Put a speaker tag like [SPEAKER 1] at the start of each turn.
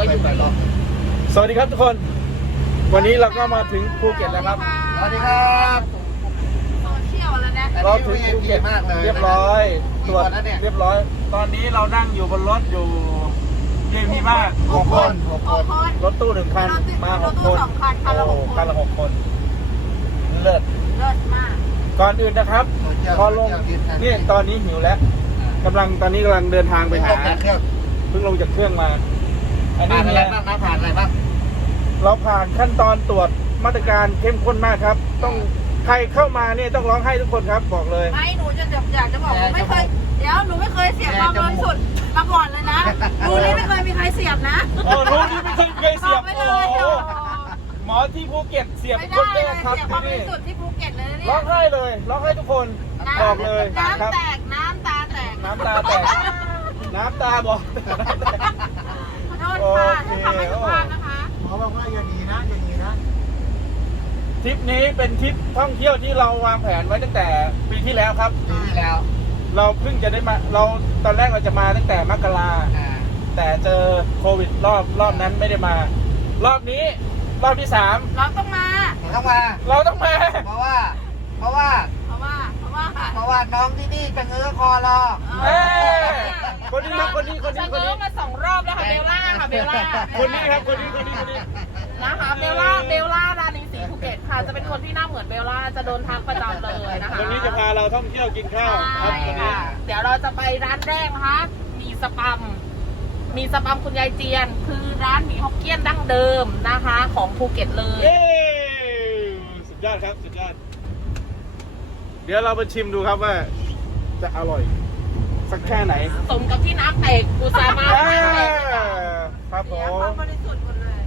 [SPEAKER 1] สวัสดีครับทุกคนวันนี้เราก็มาถึงภูเก็ตแล้วครับ
[SPEAKER 2] สวัสดีครับ
[SPEAKER 3] โซเชียลแล้วนะ
[SPEAKER 1] เราถึงภูเก็ตเรียบร้อยตรวจเรียบร้อย ตอนนี้เรานั่งอยู่บนรถอยู่เรียกพี่มาก6 คนรถตู้1 คันมา6 คนโอ้คันละ6 คนเลิศ
[SPEAKER 3] เลิศมาก
[SPEAKER 1] ก่อนอื่นนะครับพอลงนี่ตอนนี้หิวแล้วตอนนี้กำลังเดินทางไปหาเพิ่งลงจากเครื่องมาอันนี้อะไรบ้างนะผ่านอะไรบ้างเราผ่านขั้นตอนตรวจมาตรการเข้มข้นมากครับต้องใครเข้ามาเนี่ยต้องร้องไห้ทุกคนครับบอกเลย
[SPEAKER 3] ไม่หนูจะอยากจะบอกว่าไม่เคยเดี๋ยวหนูไม่เคยเสียบความบริสุทธิ์มาก่อนเลยนะรูนี่ไม่เคยมีใครเสียบนะ
[SPEAKER 1] โอ้รู้ที่ไม่เคยเสียบ
[SPEAKER 3] ไปเลย
[SPEAKER 1] หมอที่ภูเก็ตเสียบ
[SPEAKER 3] ไม่
[SPEAKER 1] คน
[SPEAKER 3] ได้
[SPEAKER 1] แร
[SPEAKER 3] เล
[SPEAKER 1] ก
[SPEAKER 3] ย
[SPEAKER 1] ครับ
[SPEAKER 3] เสียบความบ
[SPEAKER 1] ที่
[SPEAKER 3] ริสุทธิ์ที่ภูเก็ตเลยเนี่ย
[SPEAKER 1] ร้องไห้เลยร้องไห้ทุกคนบอกเลยครับ
[SPEAKER 3] น้ำแตกน้ำตาแตก
[SPEAKER 1] น้ำตาแตกน้ำตาบอก
[SPEAKER 3] ขอโทษค่ะทำให้ทุกท่านนะคะ
[SPEAKER 2] หมอบอกว่าอย่าหนีนะอย่าหนีนะ
[SPEAKER 1] ทริปนี้เป็นทริปท่องเที่ยวที่เราวางแผนไว้ตั้งแต่ปีที่แล้วครับ
[SPEAKER 2] ปีที่แล้ว
[SPEAKER 1] เราเพิ่งจะได้มาเราตอนแรกเราจะมาตั้งแต่มกราแต่เจอโควิดรอบนั้นไม่ได้มา รอบนี้รอบที่3
[SPEAKER 3] เราต้องมา
[SPEAKER 1] เราต้องมา
[SPEAKER 2] เพราะว่าน้องที่นี่จะเงื้อคอรอ
[SPEAKER 1] คนนี้ครับคนนี้
[SPEAKER 3] จะเลิกมา2 รอบแล้วค่ะเบลล่าค่ะเบลล่า
[SPEAKER 1] คนนี้ครับคนนี้
[SPEAKER 3] นะคะเบลล่าราณีศรีภูเก็ตค่ะจะเป็นคนที่หน้าเหมือนเบลล่าจะโดนทักประจำเลยนะคะ
[SPEAKER 1] คนนี้จะพาเราท่องเที่ยวกินข้าวครับ
[SPEAKER 3] ใช่
[SPEAKER 1] คนนี้
[SPEAKER 3] ค่ะเดี๋ยวเราจะไปร้านแรกนะคะมีสปัมคุณยายเจียนคือร้านหมี่ฮกเกี้ยนดั้งเดิมนะคะของภูเก็ตเลย
[SPEAKER 1] เย้สุดยอดครับสุดยอดเดี๋ยวเราไปชิมดูครับว่าจะอร่อยสักแค่ไหน
[SPEAKER 3] สมกับที่น้ำแตกอุตส่าห์มาน้ำแตก
[SPEAKER 1] ครับผม
[SPEAKER 3] ความบริสุทธิ์หมดเลย